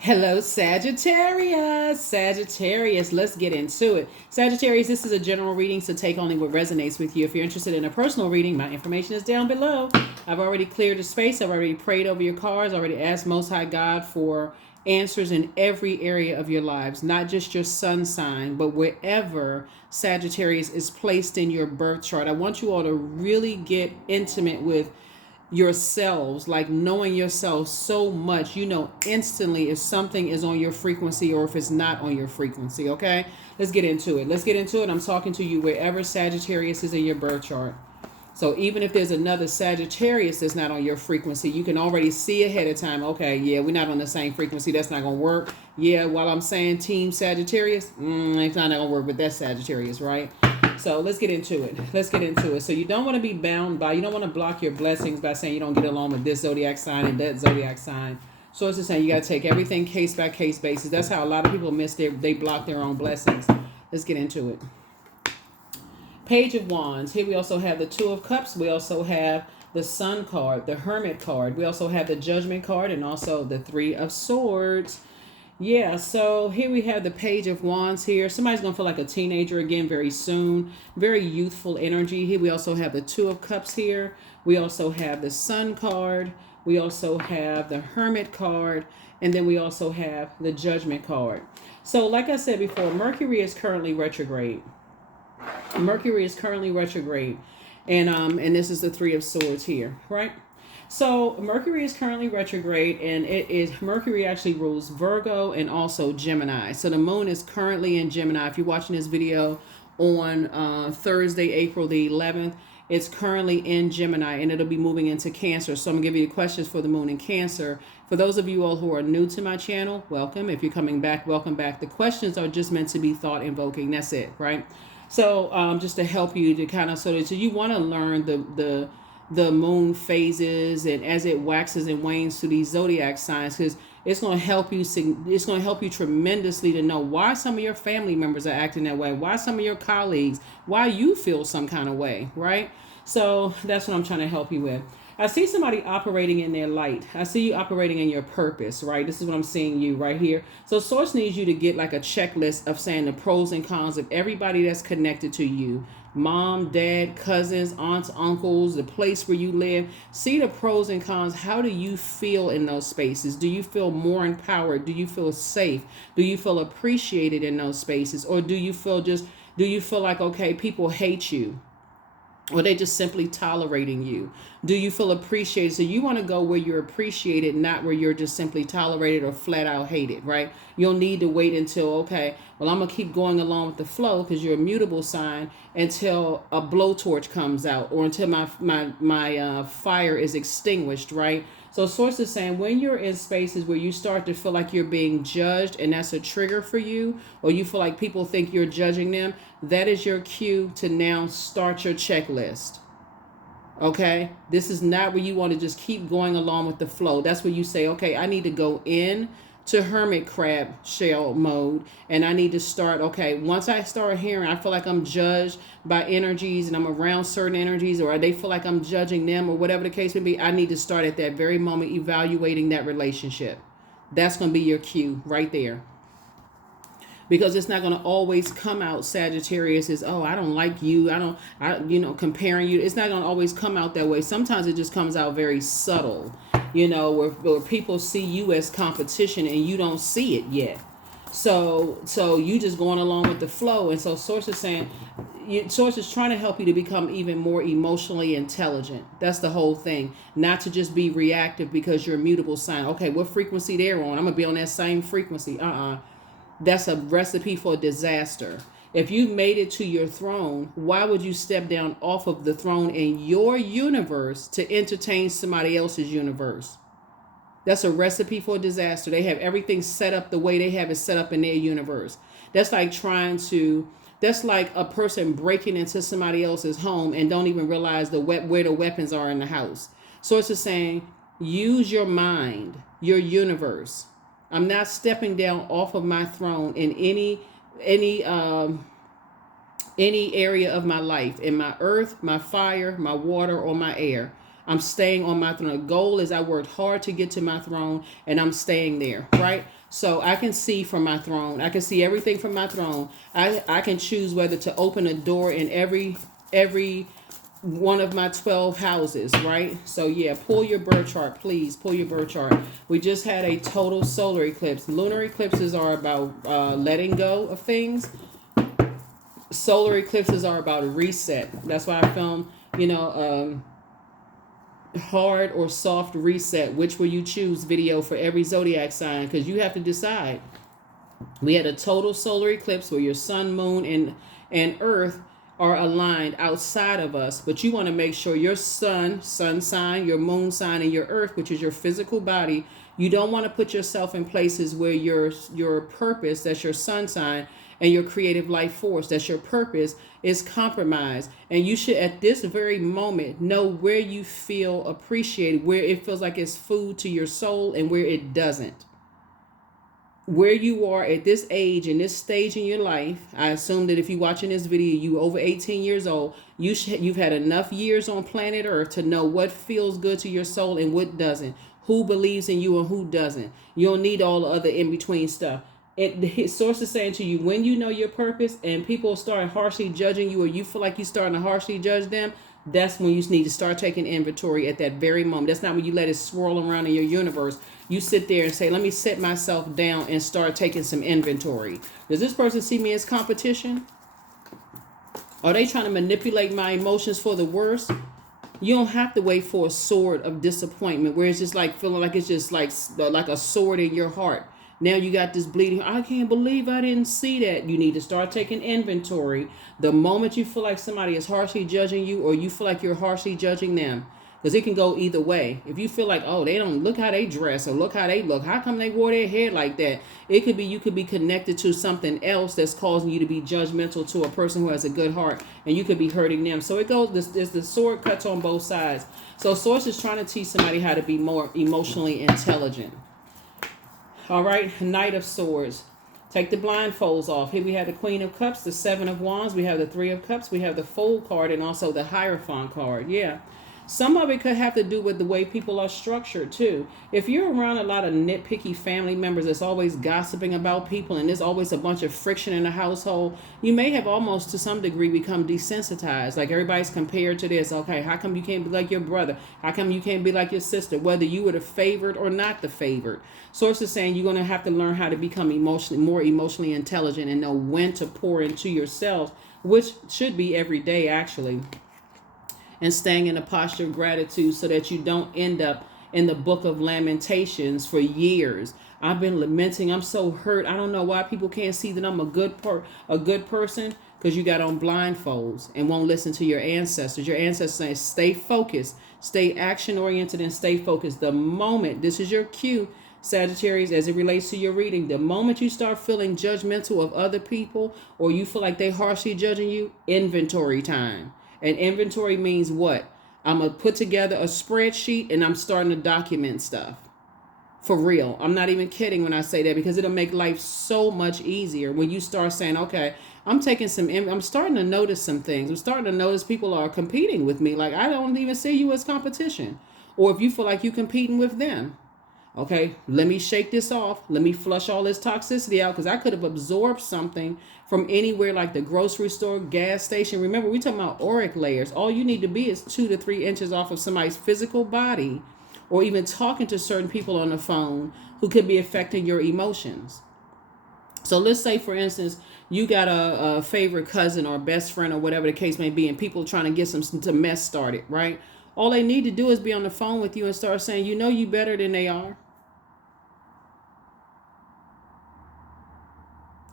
Hello, Sagittarius. Sagittarius, let's get into it. Sagittarius, this is a general reading, so take only what resonates with you. If you're interested in a personal reading, my information is down below. I've already cleared the space. I've already prayed over your cards. Already asked Most High God for answers in every area of your lives, not just your sun sign, but wherever Sagittarius is placed in your birth chart. I want you all to really get intimate with yourselves, like knowing yourself so much, you know instantly if something is on your frequency or if it's not on your frequency. Okay, let's get into it. I'm talking to you wherever Sagittarius is in your birth chart. So even if there's another Sagittarius that's not on your frequency, you can already see ahead of time, okay, yeah, we're not on the same frequency, that's not gonna work. Yeah, while I'm saying team Sagittarius, it's not gonna work with that Sagittarius, right? So let's get into it. So you don't want to be bound by, you don't want to block your blessings by saying you don't get along with this zodiac sign and that zodiac sign. So it's just saying you got to take everything case by case basis. That's how a lot of people they block their own blessings. Let's get into it. Page of Wands. Here we also have the Two of Cups. We also have the Sun card, the Hermit card. We also have the Judgment card and also the Three of Swords. Yeah, so here we have the Page of Wands here. Somebody's going to feel like a teenager again very soon. Very youthful energy. Here we also have the Two of Cups here. We also have the Sun card. We also have the Hermit card. And then we also have the Judgment card. So like I said before, Mercury is currently retrograde. And this is the Three of Swords here, right? So Mercury is currently retrograde, and Mercury actually rules Virgo and also Gemini. So the moon is currently in Gemini. If you're watching this video on Thursday, April the 11th, it's currently in Gemini, and it'll be moving into Cancer. So I'm gonna give you the questions for the moon in Cancer. For those of you all who are new to my channel, welcome. If you're coming back, welcome back. The questions are just meant to be thought invoking. That's it, right? So just to help you to kind of so you want to learn the moon phases and as it waxes and wanes through these zodiac signs, because it's going to help you. It's going to help you tremendously to know why some of your family members are acting that way, why some of your colleagues, why you feel some kind of way, right? So that's what I'm trying to help you with. I see somebody operating in their light. I see you operating in your purpose, right? This is what I'm seeing you right here. So Source needs you to get like a checklist of saying the pros and cons of everybody that's connected to you. Mom, dad, cousins, aunts, uncles, the place where you live. See the pros and cons. How do you feel in those spaces? Do you feel more empowered? Do you feel safe? Do you feel appreciated in those spaces? Or do you feel like, okay, people hate you? Or they just simply tolerating you? Do you feel appreciated? So you want to go where you're appreciated, not where you're just simply tolerated or flat out hated, right? You'll need to wait until, okay, well, I'm going to keep going along with the flow because you're a mutable sign until a blowtorch comes out or until my fire is extinguished, right? So Source is saying when you're in spaces where you start to feel like you're being judged and that's a trigger for you, or you feel like people think you're judging them, that is your cue to now start your checklist. Okay? This is not where you want to just keep going along with the flow. That's where you say, okay, I need to go in to hermit crab shell mode, and I need to start, okay, once I start hearing, I feel like I'm judged by energies and I'm around certain energies, or they feel like I'm judging them, or whatever the case may be, I need to start at that very moment evaluating that relationship. That's going to be your cue right there. Because it's not going to always come out Sagittarius as, oh, I don't like you, comparing you. It's not going to always come out that way. Sometimes it just comes out very subtle, where people see you as competition and you don't see it yet. So you just going along with the flow. And so Source is saying, Source is trying to help you to become even more emotionally intelligent. That's the whole thing. Not to just be reactive because you're a mutable sign. Okay, what frequency they're on? I'm going to be on that same frequency. That's a recipe for disaster. If you made it to your throne, why would you step down off of the throne in your universe to entertain somebody else's universe? That's a recipe for disaster. They have everything set up the way they have it set up in their universe. That's like that's like a person breaking into somebody else's home and don't even realize where the weapons are in the house. So it's just saying, use your mind, your universe. I'm not stepping down off of my throne in any area of my life, in my earth, my fire, my water, or my air. I'm staying on my throne. The goal is I worked hard to get to my throne, and I'm staying there, right? So I can see from my throne. I can see everything from my throne. I can choose whether to open a door in every one of my 12 houses, right? So yeah, pull your birth chart, please. Pull your birth chart. We just had a total solar eclipse. Lunar eclipses are about letting go of things. Solar eclipses are about a reset. That's why I film, hard or soft reset. Which will you choose video for every zodiac sign? Because you have to decide. We had a total solar eclipse where your sun, moon, and earth are aligned outside of us, but you want to make sure your sun sign, your moon sign, and your earth, which is your physical body, you don't want to put yourself in places where your purpose, that's your sun sign, and your creative life force, that's your purpose, is compromised. And you should at this very moment know where you feel appreciated, where it feels like it's food to your soul, and where it doesn't. Where you are at this age, in this stage in your life, I assume that if you're watching this video, you over 18 years old, you've had enough years on planet Earth to know what feels good to your soul and what doesn't. Who believes in you and who doesn't. You don't need all the other in-between stuff. The source is saying to you, when you know your purpose and people start harshly judging you, or you feel like you're starting to harshly judge them, that's when you need to start taking inventory at that very moment. That's not when you let it swirl around in your universe. You sit there and say, let me sit myself down and start taking some inventory. Does this person see me as competition? Are they trying to manipulate my emotions for the worst? You don't have to wait for a sword of disappointment where it's just like feeling like it's just like a sword in your heart. Now you got this bleeding. I can't believe I didn't see that. You need to start taking inventory. The moment you feel like somebody is harshly judging you, or you feel like you're harshly judging them, because it can go either way. If you feel like, oh, they don't look how they dress, or look how they look, how come they wore their hair like that? It could be you could be connected to something else that's causing you to be judgmental to a person who has a good heart, and you could be hurting them. So it goes, the sword cuts on both sides. So Source is trying to teach somebody how to be more emotionally intelligent. All right, Knight of Swords. Take the blindfolds off. Here we have the Queen of Cups, the Seven of Wands. We have the Three of Cups. We have the Fool card, and also the Hierophant card. Yeah. Some of it could have to do with the way people are structured too. If you're around a lot of nitpicky family members that's always gossiping about people, and there's always a bunch of friction in the household, you may have almost to some degree become desensitized. Like everybody's compared to this. Okay, how come you can't be like your brother? How come you can't be like your sister? Whether you were the favored or not the favored. Source is saying you're going to have to learn how to become more emotionally intelligent and know when to pour into yourself, which should be every day actually. And staying in a posture of gratitude so that you don't end up in the book of Lamentations for years. I've been lamenting. I'm so hurt. I don't know why people can't see that I'm a good person, because you got on blindfolds and won't listen to your ancestors. Your ancestors say, stay focused, stay action oriented, and stay focused. The moment, this is your cue, Sagittarius, as it relates to your reading, the moment you start feeling judgmental of other people, or you feel like they harshly judging you, inventory time. And inventory means what? I'm going to put together a spreadsheet and I'm starting to document stuff. For real. I'm not even kidding when I say that, because it'll make life so much easier when you start saying, okay, I'm starting to notice some things. I'm starting to notice people are competing with me. Like, I don't even see you as competition. Or if you feel like you're competing with them. Okay, let me shake this off. Let me flush all this toxicity out, because I could have absorbed something from anywhere like the grocery store, gas station. Remember, we're talking about auric layers. All you need to be is 2 to 3 inches off of somebody's physical body, or even talking to certain people on the phone who could be affecting your emotions. So let's say, for instance, you got a favorite cousin or best friend or whatever the case may be, and people trying to get some mess started, right? All they need to do is be on the phone with you and start saying, you know you better than they are.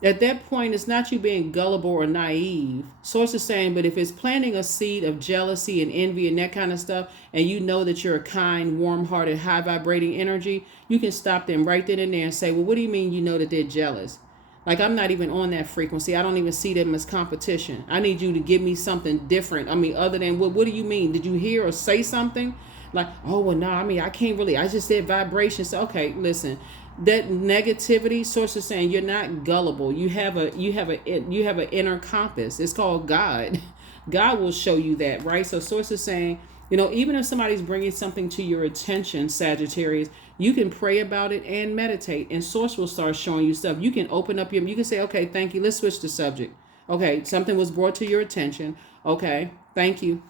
At that point, it's not you being gullible or naive. Source is saying, but if it's planting a seed of jealousy and envy and that kind of stuff, and you know that you're a kind, warm-hearted, high-vibrating energy, you can stop them right then and there and say, well, what do you mean you know that they're jealous? Like, I'm not even on that frequency. I don't even see them as competition. I need you to give me something different. I mean, other than, what do you mean? Did you hear or say something? Like, oh, well, no, I mean, I can't really, I just said vibrations. Okay, listen. That negativity, Source is saying you're not gullible. You have an inner compass. It's called God. God will show you that, right? So Source is saying Even if somebody's bringing something to your attention, Sagittarius, you can pray about it and meditate, and source will start showing you stuff. You can open up you can say, okay, thank you. Let's switch the subject. Okay, something was brought to your attention. Okay, thank you.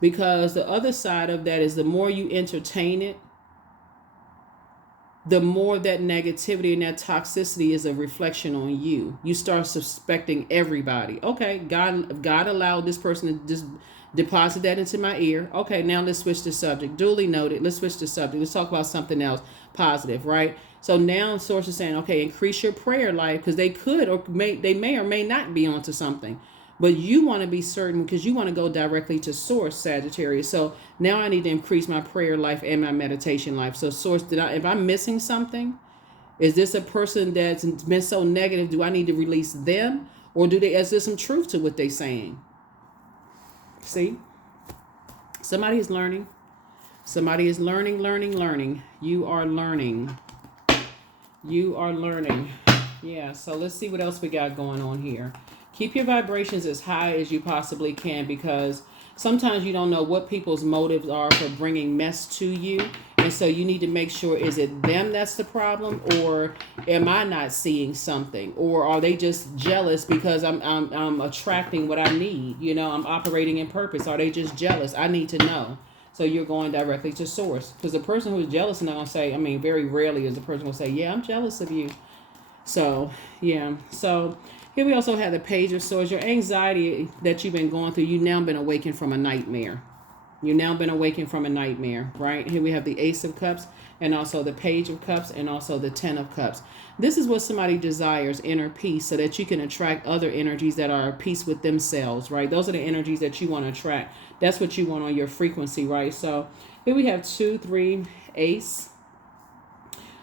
Because the other side of that is the more you entertain it, the more that negativity and that toxicity is a reflection on you. You start suspecting everybody. Okay, God allowed this person to just deposit that into my ear. Okay, now let's switch the subject. Duly noted. Let's switch the subject. Let's talk about something else positive, right? So now source is saying, okay, increase your prayer life, because they may or may not be onto something. But you want to be certain, because you want to go directly to source, Sagittarius. So now I need to increase my prayer life and my meditation life. So source, if I'm missing something, is this a person that's been so negative? Do I need to release them? Or is there some truth to what they're saying? See? Somebody is learning. Somebody is learning. You are learning. Yeah, so let's see what else we got going on here. Keep your vibrations as high as you possibly can, because sometimes you don't know what people's motives are for bringing mess to you. And so you need to make sure, is it them that's the problem, or am I not seeing something, or are they just jealous because I'm attracting what I need? I'm operating in purpose. Are they just jealous? I need to know. So you're going directly to source, because the person who's jealous is not going to say, very rarely is the person going to say, yeah, I'm jealous of you. So, yeah. So here we also have the Page of Swords. Your anxiety that you've been going through, you've now been awakened from a nightmare. Right? Here we have the Ace of Cups, and also the Page of Cups, and also the Ten of Cups. This is what somebody desires, inner peace, so that you can attract other energies that are at peace with themselves, right? Those are the energies that you want to attract. That's what you want on your frequency, right? So here we have 2, 3, Ace.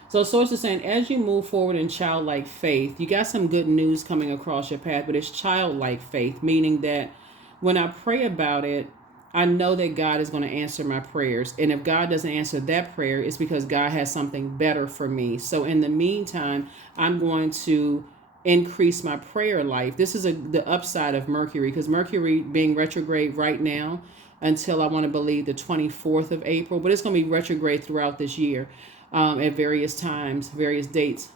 So source is saying, as you move forward in childlike faith, you got some good news coming across your path, but it's childlike faith, meaning that when I pray about it, I know that God is going to answer my prayers. And if God doesn't answer that prayer, it's because God has something better for me. So in the meantime, I'm going to increase my prayer life. This is the upside of Mercury, because Mercury being retrograde right now until I want to believe the 24th of April, but it's going to be retrograde throughout this year. At various times, various dates.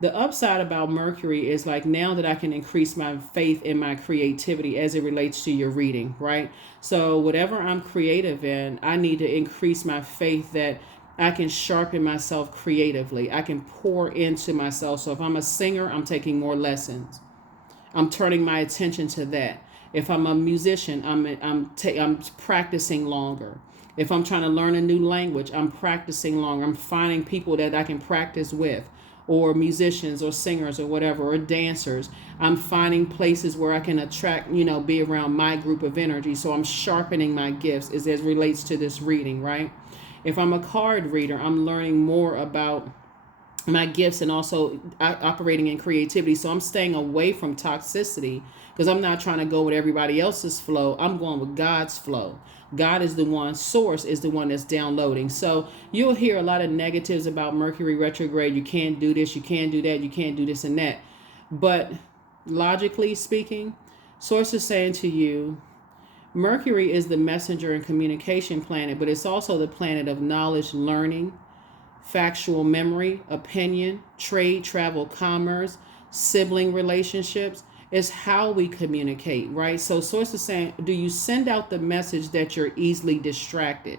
The upside about Mercury is like, now that I can increase my faith in my creativity as it relates to your reading, right? So whatever I'm creative in, I need to increase my faith that I can sharpen myself creatively. I can pour into myself. So if I'm a singer, I'm taking more lessons. I'm turning my attention to that. If I'm a musician, I'm practicing longer. If I'm trying to learn a new language, I'm practicing longer. I'm finding people that I can practice with, or musicians or singers or whatever, or dancers. I'm finding places where I can attract, be around my group of energy. So I'm sharpening my gifts as it relates to this reading, right? If I'm a card reader, I'm learning more about my gifts and also operating in creativity. So I'm staying away from toxicity, because I'm not trying to go with everybody else's flow. I'm going with God's flow. God is the one, source is the one that's downloading. So you'll hear a lot of negatives about Mercury retrograde. You can't do this, you can't do that, you can't do this and that. But logically speaking, source is saying to you, Mercury is the messenger and communication planet, but it's also the planet of knowledge, learning, factual memory, opinion, trade, travel, commerce, sibling relationships. Is how we communicate, right? So source is saying, do you send out the message that you're easily distracted?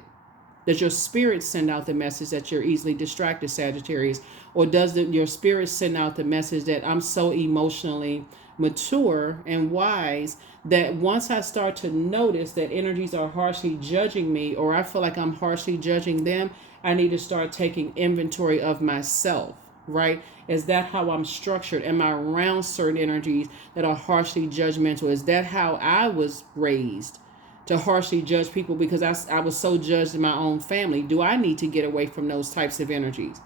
Does your spirit send out the message that you're easily distracted, Sagittarius? Or does your spirit send out the message that I'm so emotionally mature and wise that once I start to notice that energies are harshly judging me, or I feel like I'm harshly judging them, I need to start taking inventory of myself, right? Is that how I'm structured? Am I around certain energies that are harshly judgmental? Is that how I was raised, to harshly judge people because I was so judged in my own family? Do I need to get away from those types of energies?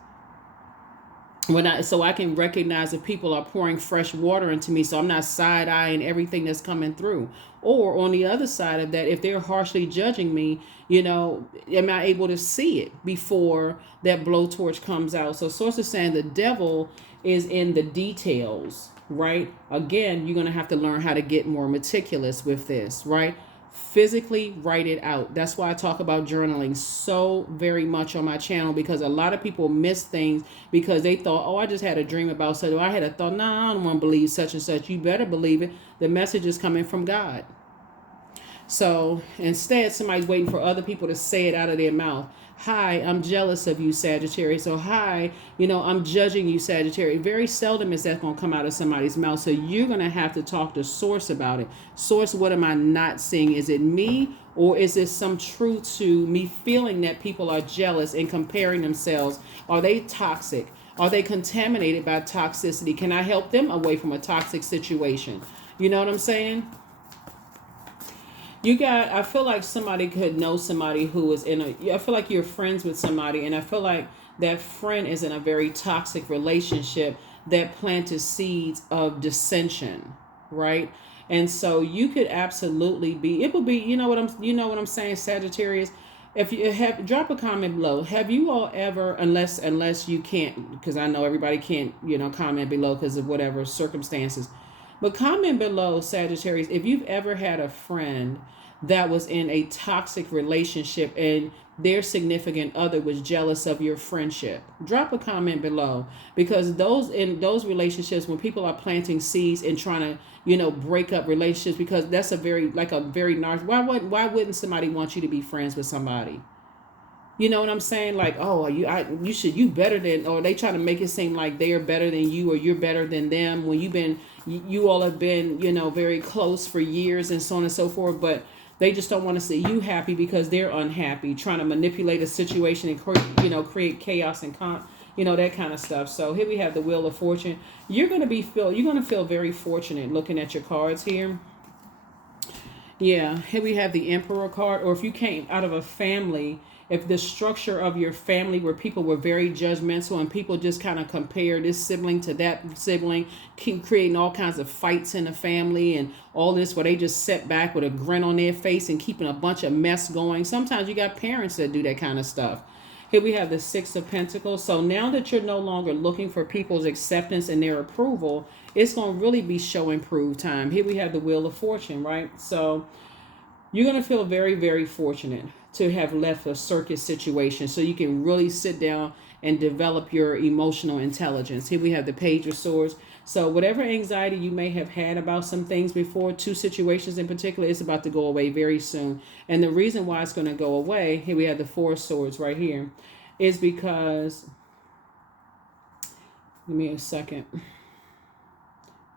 So I can recognize if people are pouring fresh water into me, so I'm not side-eyeing everything that's coming through. Or on the other side of that, if they're harshly judging me, am I able to see it before that blowtorch comes out? So source is saying the devil is in the details, right? Again, you're going to have to learn how to get more meticulous with this, right? Physically write it out. That's why I talk about journaling so very much on my channel, because a lot of people miss things because they thought, oh, I just had a dream about such, or I had a thought, nah, I don't want to believe such and such. You better believe it. The message is coming from God. So instead, somebody's waiting for other people to say it out of their mouth. Hi, I'm jealous of you, Sagittarius. So hi, I'm judging you, Sagittarius. Very seldom is that going to come out of somebody's mouth. So you're going to have to talk to Source about it. Source, what am I not seeing? Is it me, or is there some truth to me feeling that people are jealous and comparing themselves? Are they toxic? Are they contaminated by toxicity? Can I help them away from a toxic situation? You know what I'm saying? I feel like somebody could know somebody who is I feel like you're friends with somebody, and I feel like that friend is in a very toxic relationship that planted seeds of dissension, right? And so you could absolutely be, it would be, you know what I'm saying, Sagittarius? If you have, drop a comment below. Have you all ever, unless you can't, because I know everybody can't, comment below because of whatever circumstances, but comment below, Sagittarius, if you've ever had a friend that was in a toxic relationship and their significant other was jealous of your friendship. Drop a comment below, because in those relationships, when people are planting seeds and trying to, break up relationships, because that's a very why wouldn't somebody want you to be friends with somebody? You know what I'm saying? Like, oh, you better than, or they try to make it seem like they are better than you or you're better than them when you all have been, very close for years and so on and so forth. But they just don't want to see you happy because they're unhappy, trying to manipulate a situation and, create chaos and that kind of stuff. So here we have the Wheel of Fortune. You're going to feel very fortunate looking at your cards here. Yeah, here we have the Emperor card. Or if you came out of a family, if the structure of your family where people were very judgmental and people just kind of compare this sibling to that sibling, keep creating all kinds of fights in the family and all this, where they just sit back with a grin on their face and keeping a bunch of mess going. Sometimes you got parents that do that kind of stuff. Here we have the Six of Pentacles. So now that you're no longer looking for people's acceptance and their approval, it's going to really be show and prove time. Here we have the Wheel of Fortune, right? So you're going to feel very, very fortunate to have left a circus situation, so you can really sit down and develop your emotional intelligence. Here we have the Page of Swords. So whatever anxiety you may have had about some things before, two situations in particular, it's about to go away very soon. And the reason why it's going to go away, here we have the Four of Swords right here, is because, give me a second,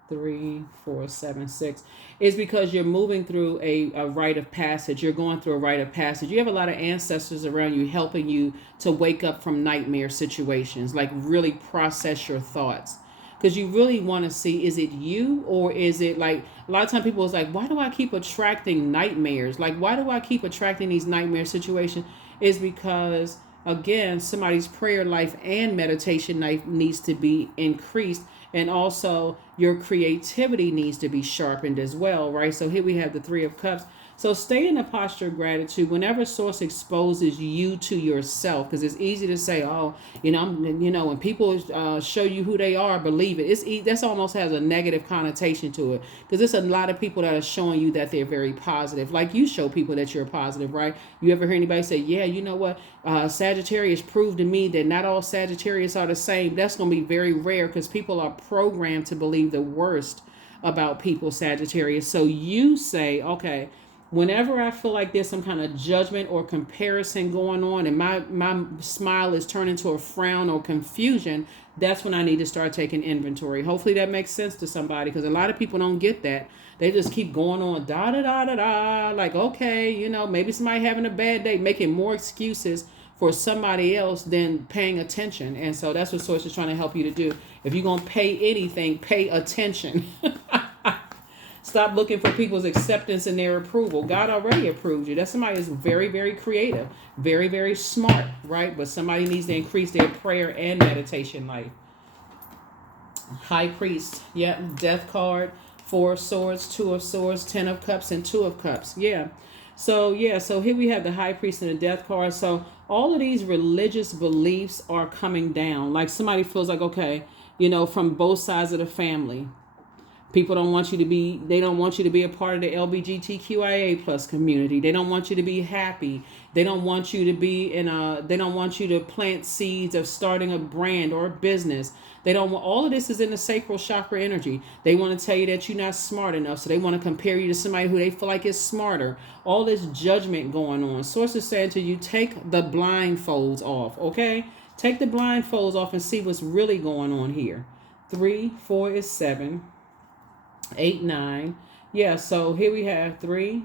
3, 4, 7, 6, is because you're moving through a rite of passage. You're going through a rite of passage. You have a lot of ancestors around you helping you to wake up from nightmare situations, like really process your thoughts. Because you really want to see, is it you, or is it like, a lot of times people is like, why do I keep attracting nightmares? Like, why do I keep attracting these nightmare situations? Is because, again, somebody's prayer life and meditation life needs to be increased. And also your creativity needs to be sharpened as well, right? So here we have the Three of Cups. So stay in a posture of gratitude whenever Source exposes you to yourself, because it's easy to say, oh, when people show you who they are, believe it. That's almost has a negative connotation to it, because there's a lot of people that are showing you that they're very positive. Like you show people that you're positive, right? You ever hear anybody say, yeah, you know what? Sagittarius proved to me that not all Sagittarius are the same. That's going to be very rare, because people are programmed to believe the worst about people, Sagittarius. So you say, okay, whenever I feel like there's some kind of judgment or comparison going on and my smile is turned into a frown or confusion, that's when I need to start taking inventory. Hopefully that makes sense to somebody, because a lot of people don't get that. They just keep going on da da da da da, like, okay, maybe somebody having a bad day, making more excuses for somebody else than paying attention. And so that's what Source is trying to help you to do. If you're going to pay anything, pay attention. Stop looking for people's acceptance and their approval. God already approved you. That's somebody who's very, very creative, very, very smart, right? But somebody needs to increase their prayer and meditation life. High Priest, yeah, Death card, Four of Swords, Two of Swords, 10 of Cups, and 2 of Cups. Yeah. So here we have the High Priest and the Death card. So all of these religious beliefs are coming down. Like somebody feels like, okay, from both sides of the family, People don't want you to be, they don't want you to be a part of the LGBTQIA plus community. They don't want you to be happy. They don't want you to be they don't want you to plant seeds of starting a brand or a business. They don't want, all of this is in the sacral chakra energy. They want to tell you that you're not smart enough. So they want to compare you to somebody who they feel like is smarter. All this judgment going on. Source is saying to you, take the blindfolds off, okay? Take the blindfolds off and see what's really going on here. 3, 4 is 7. 8, 9. Yeah, so here we have 3,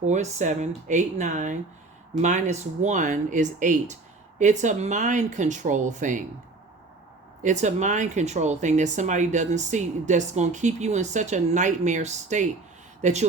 4 is 7, 8, 9. Minus 1 is 8. It's a mind control thing. It's a mind control thing that somebody doesn't see, that's going to keep you in such a nightmare state that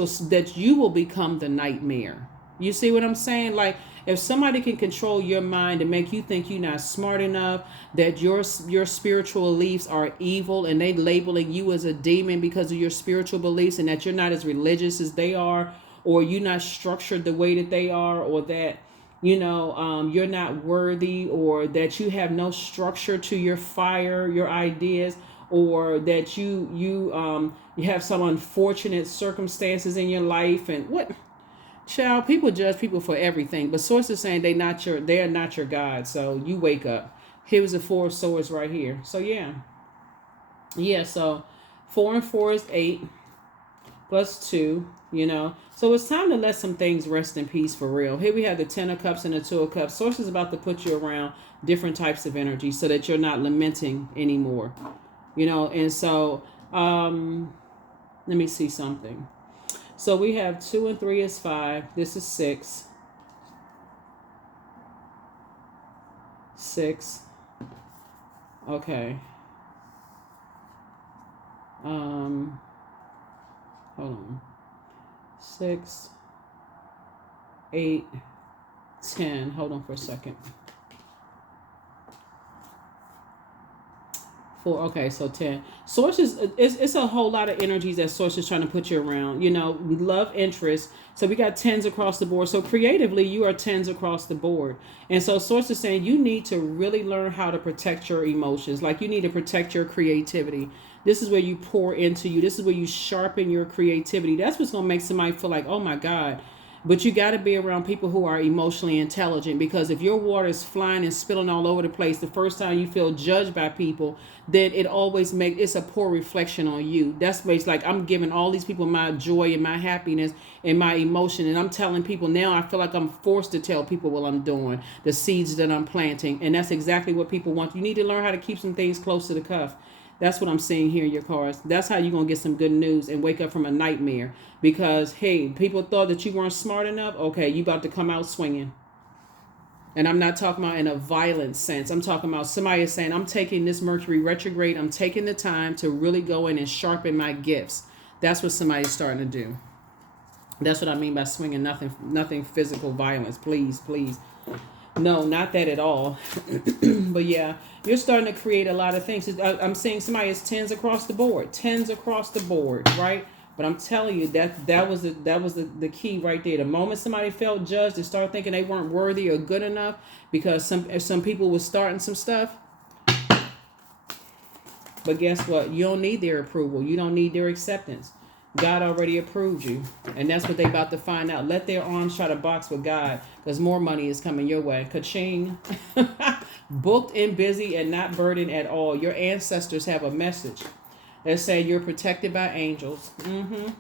you will become the nightmare. You see what I'm saying? Like, if somebody can control your mind and make you think you're not smart enough, that your spiritual beliefs are evil, and they labeling you as a demon because of your spiritual beliefs, and that you're not as religious as they are, or you're not structured the way that they are, or that you're not worthy, or that you have no structure to your fire, your ideas, or that you have some unfortunate circumstances in your life, and what. Child, people judge people for everything, but Source is saying they are not your God. So you wake up. Here was the 4 of Swords right here. So yeah. So 4 and 4 is 8 plus 2. So it's time to let some things rest in peace for real. Here we have the 10 of Cups and the 2 of Cups. Source is about to put you around different types of energy so that you're not lamenting anymore. And so let me see something. So we have 2 and 3 is 5. This is 6. 6. Okay. Hold on. 6, 8, 10. Hold on for a second. 4. Okay, so 10. Source it's a whole lot of energies that Source is trying to put you around. We love interest. So we got 10s across the board. So creatively, you are 10s across the board. And so Source is saying you need to really learn how to protect your emotions. Like, you need to protect your creativity. This is where you pour into you. This is where you sharpen your creativity. That's what's going to make somebody feel like, oh my God. But you got to be around people who are emotionally intelligent, because if your water is flying and spilling all over the place, the first time you feel judged by people, then it always it's a poor reflection on you. That's basically like, I'm giving all these people my joy and my happiness and my emotion, and I'm telling people now, I feel like I'm forced to tell people what I'm doing, the seeds that I'm planting, and that's exactly what people want. You need to learn how to keep some things close to the cuff. That's what I'm seeing here in your cards. That's how you're going to get some good news and wake up from a nightmare. Because, hey, people thought that you weren't smart enough. Okay, you about to come out swinging. And I'm not talking about in a violent sense. I'm talking about somebody is saying, I'm taking this Mercury retrograde. I'm taking the time to really go in and sharpen my gifts. That's what somebody's starting to do. That's what I mean by swinging. Nothing physical violence. Please. No, not that at all. But yeah, you're starting to create a lot of things. I'm seeing somebody is 10s across the board. 10s across the board, right? But I'm telling you that was the key right there. The moment somebody felt judged, they started thinking they weren't worthy or good enough because some people were starting some stuff. But guess what? You don't need their approval. You don't need their acceptance. God already approved you. And that's what they about to find out. Let their arms try to box with God, because more money is coming your way. Ka-ching. Booked and busy and not burdened at all. Your ancestors have a message. They're saying you're protected by angels.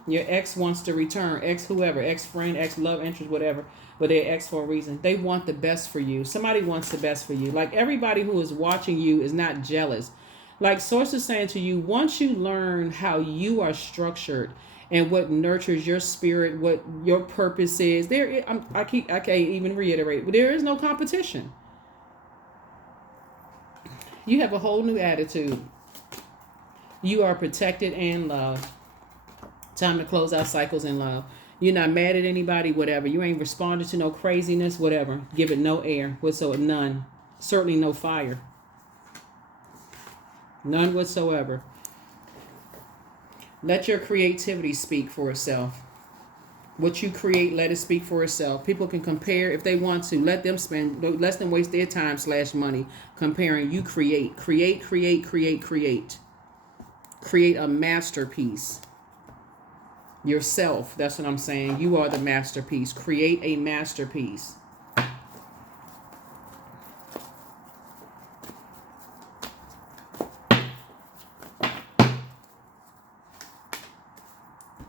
Your ex wants to return. Ex whoever. Ex friend, ex love interest, whatever. But they're ex for a reason. They want the best for you. Somebody wants the best for you. Like, everybody who is watching you is not jealous. Like, Source is saying to you, once you learn how you are structured and what nurtures your spirit, what your purpose is, I can't even reiterate, but there is no competition. You have a whole new attitude. You are protected and loved. Time to close out cycles in love. You're not mad at anybody, whatever. You ain't responded to no craziness, whatever. Give it no air whatsoever, none. Certainly no fire. None whatsoever. Let your creativity speak for itself. What you create, let it speak for itself. People can compare if they want to. Let them waste their time / money comparing. You create. Create a masterpiece. Yourself. That's what I'm saying. You are the masterpiece. Create a masterpiece.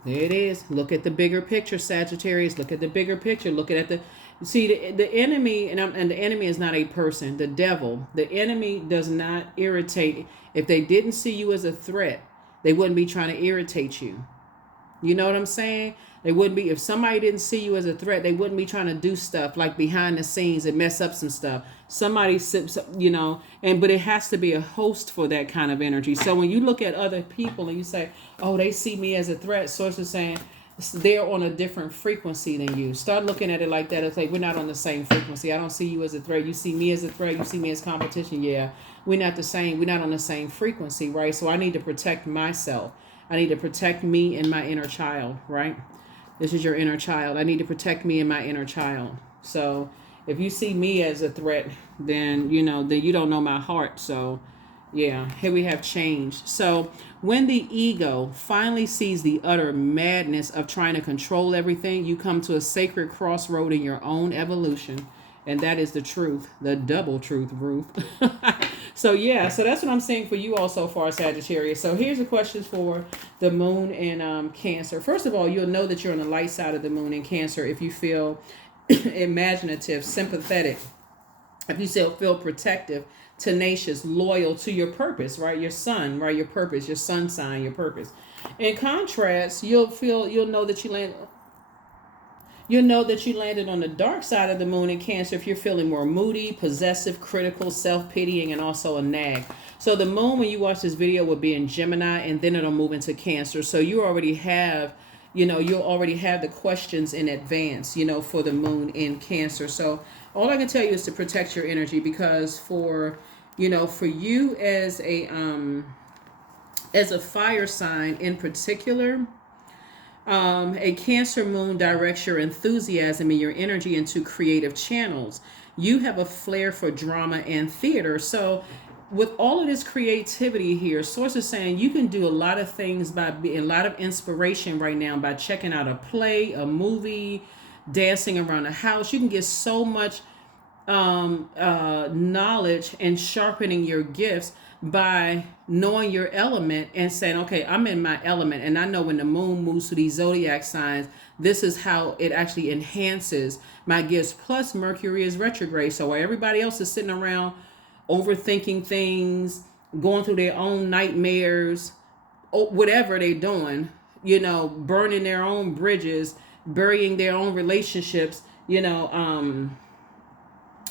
There it is. Look at the bigger picture, Sagittarius. Look at the bigger picture. Look at the. See the enemy, and the enemy is not a person. The devil. The enemy does not irritate. If they didn't see you as a threat, they wouldn't be trying to irritate you. You know what I'm saying? They wouldn't be, if somebody didn't see you as a threat, they wouldn't be trying to do stuff like behind the scenes and mess up some stuff. Somebody, but it has to be a host for that kind of energy. So when you look at other people and you say, oh, they see me as a threat, source is saying they're on a different frequency than you. Start looking at it like that. It's like, we're not on the same frequency. I don't see you as a threat. You see me as a threat. You see me as competition. Yeah, we're not the same. We're not on the same frequency, right? So I need to protect myself. I need to protect me and my inner child, right? This is your inner child. I need to protect me and my inner child. So if you see me as a threat, then you don't know my heart. So yeah, here we have change. So when the ego finally sees the utter madness of trying to control everything, you come to a sacred crossroad in your own evolution. And that is the truth, the double truth, Ruth. So that's what I'm saying for you all so far, Sagittarius. So here's the questions for the moon in Cancer. First of all, you'll know that you're on the light side of the moon in Cancer if you feel imaginative, sympathetic, if you feel protective, tenacious, loyal to your purpose, right? Your sun, right? Your purpose, your sun sign, your purpose. In contrast, you'll know that you landed on the dark side of the moon in Cancer if you're feeling more moody, possessive, critical, self-pitying, and also a nag. So the moon, when you watch this video, will be in Gemini, and then it'll move into Cancer. So you already have, you'll already have the questions in advance, for the moon in Cancer. So all I can tell you is to protect your energy, because for you as a fire sign in particular, a Cancer moon directs your enthusiasm and your energy into creative channels. You have a flair for drama and theater. So with all of this creativity here, source is saying you can do a lot of things by being a lot of inspiration right now by checking out a play, a movie, dancing around the house. You can get so much knowledge and sharpening your gifts by knowing your element and saying, okay, I'm in my element, and I know when the moon moves to these zodiac signs, this is how it actually enhances my gifts. Plus Mercury is retrograde, so while everybody else is sitting around overthinking things, going through their own nightmares, whatever they're doing, burning their own bridges, burying their own relationships,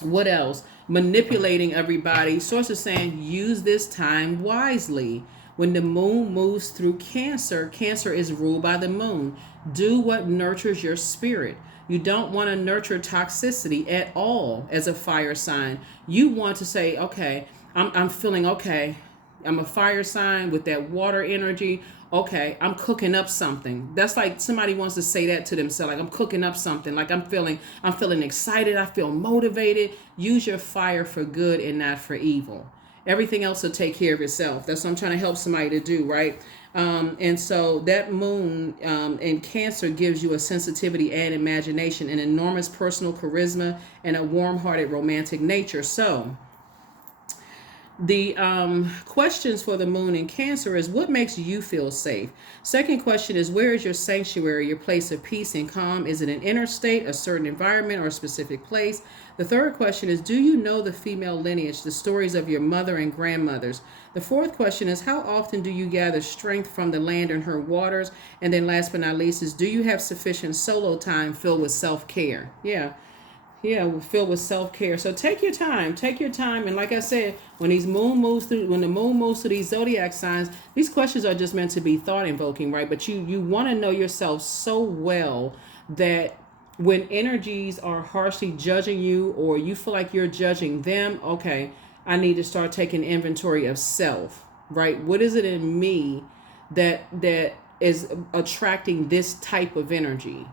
what else? Manipulating everybody. Source is saying use this time wisely. When the moon moves through Cancer, Cancer is ruled by the moon. Do what nurtures your spirit. You don't want to nurture toxicity at all as a fire sign. You want to say, okay, I'm feeling okay. I'm a fire sign with that water energy. Okay, I'm cooking up something. That's like somebody wants to say that to themselves. Like, I'm cooking up something. Like, I'm feeling excited. I feel motivated. Use your fire for good and not for evil. Everything else will take care of itself. That's what I'm trying to help somebody to do, right? And so that moon in Cancer gives you a sensitivity and imagination, an enormous personal charisma, and a warm-hearted romantic nature. So the questions for the moon in Cancer is, what makes you feel safe? Second question is, where is your sanctuary, your place of peace and calm? Is it an inner state, a certain environment, or a specific place? The third question is, do you know the female lineage, the stories of your mother and grandmothers? The fourth question is, how often do you gather strength from the land and her waters? And then last but not least is, do you have sufficient solo time filled with self-care? Yeah, filled with self-care. So take your time. And like I said, when the moon moves to these zodiac signs, these questions are just meant to be thought invoking, right? But you want to know yourself so well that when energies are harshly judging you, or you feel like you're judging them, okay, I need to start taking inventory of self, right? What is it in me that is attracting this type of energy?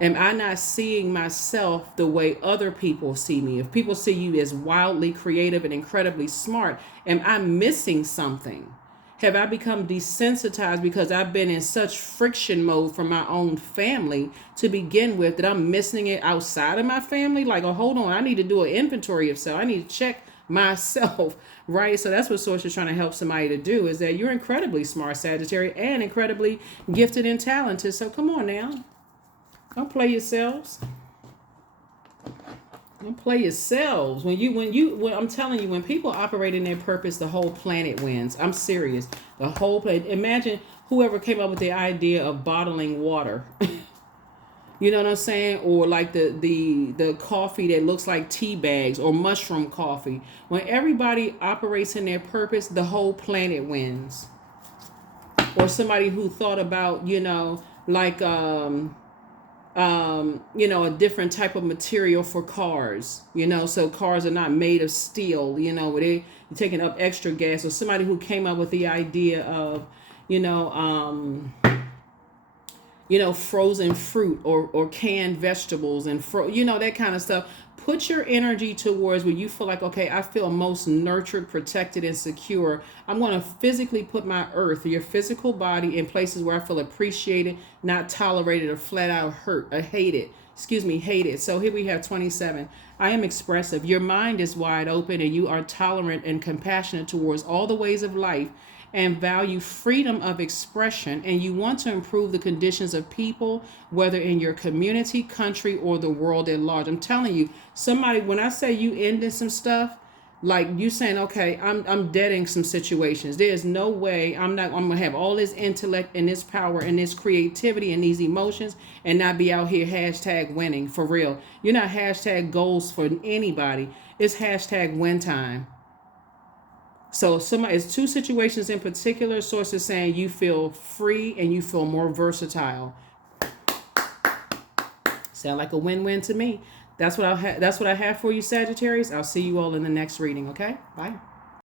Am I not seeing myself the way other people see me? If people see you as wildly creative and incredibly smart, am I missing something? Have I become desensitized because I've been in such friction mode from my own family to begin with that I'm missing it outside of my family? Like, oh, hold on, I need to do an inventory of self. I need to check myself, right? So that's what Source is trying to help somebody to do, is that you're incredibly smart, Sagittarius, and incredibly gifted and talented. So come on now. Don't play yourselves. Don't play yourselves. When I'm telling you, when people operate in their purpose, the whole planet wins. I'm serious. The whole planet. Imagine whoever came up with the idea of bottling water. You know what I'm saying? Or like the coffee that looks like tea bags, or mushroom coffee. When everybody operates in their purpose, the whole planet wins. Or somebody who thought about, like a different type of material for cars, so cars are not made of steel, where you're taking up extra gas. Or somebody who came up with the idea of, frozen fruit or canned vegetables and that kind of stuff. Put your energy towards where you feel like, okay, I feel most nurtured, protected, and secure. I'm going to physically put my earth, your physical body, in places where I feel appreciated, not tolerated, or flat out hurt or hated. Hated. So here we have 27. I am expressive. Your mind is wide open, and you are tolerant and compassionate towards all the ways of life, and value freedom of expression, and you want to improve the conditions of people, whether in your community, country, or the world at large. I'm telling you, somebody, when I say you ending some stuff, like you saying, okay, I'm deading some situations. There's no way I'm gonna have all this intellect and this power and this creativity and these emotions and not be out here hashtag winning. For real. You're not hashtag goals for anybody. It's hashtag win time. So it's two situations in particular. Source is saying you feel free and you feel more versatile. Sound like a win-win to me. That's what I have for you, Sagittarius. I'll see you all in the next reading, okay? Bye.